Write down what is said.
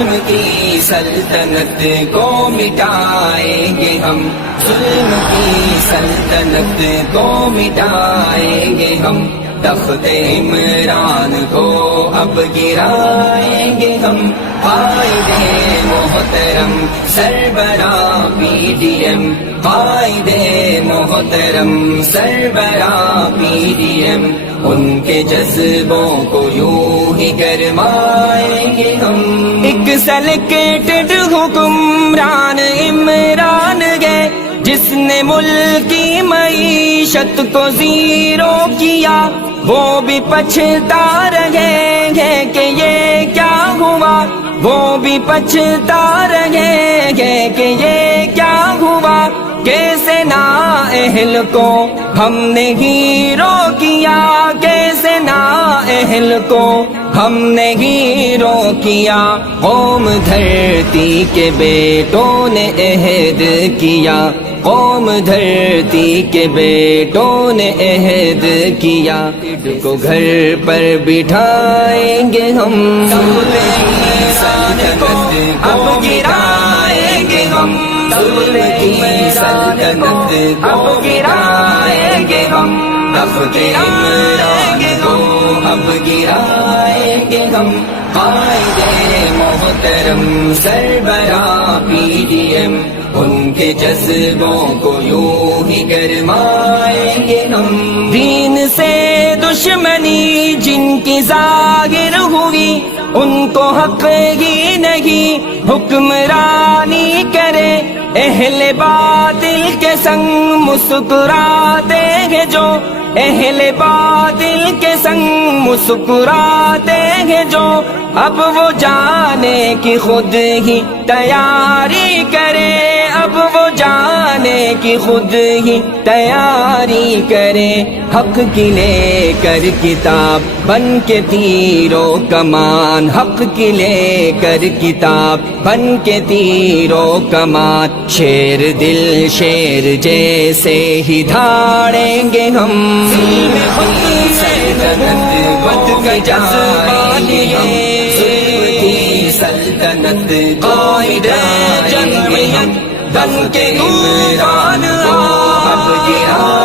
ظلم کی سلطنت کو مٹائیں گے ہم، ظلم کی سلطنت کو مٹائیں گے ہم، تخت عمران کو اب گرائیں گے ہم، قائد محترم سربراہ پی ڈی ایم، قائد محترم سربراہ پی ڈی ایم، ان کے جذبوں کو یوں ہی گرمائیں گے ہم۔ ایک سلیکٹڈ حکمران عمران گئے جس نے ملک کی معیشت کو زیرو کیا، وہ بھی پچھتا رہے گے کہ یہ کیا ہوا، وہ بھی پچھتا رہے گے کہ یہ کیا ہوا، کیسے نااہل کو ہم نے ہیرو کیا، کیسے نااہل کو ہم نے ہیرو کیا، قوم دھرتی کے بیٹوں نے عہد کیا، قوم دھرتی کے بیٹوں نے عہد کیا، کو گھر پر بٹھائیں گے ہم، اب گرائیں گے ہم، سلطنت کو گرائیں گے ہم، تخت عمران کو اب گرائیں گے ہم، قائد محترم سربراہ پی ڈی ایم، ان کے جذبوں کو یوں ہی گرمائیں گے ہم۔ دین سے دشمنی جن کی ظاہر ہوئی، ان کو حق ہی نہیں حکمرانی کرے، اہل باطل کے سنگ مسکراتے ہیں جو، اہل باطل کے سنگ مسکراتے ہیں جو، اب وہ جانے کی خود ہی تیاری کرے، اب وہ جانے کی خود ہی تیاری کرے، حق کی لے کر کتاب بن کے تیرو کمان، حق کی لے کر کتاب بن کے تیرو کمان، شیر دل شیر جیسے ہی دھاڑیں گے ہم، سلطنت بت کے جائیں گے ہم، سلطنت قائد جمعیت بن کے عمران کو اب گرائیں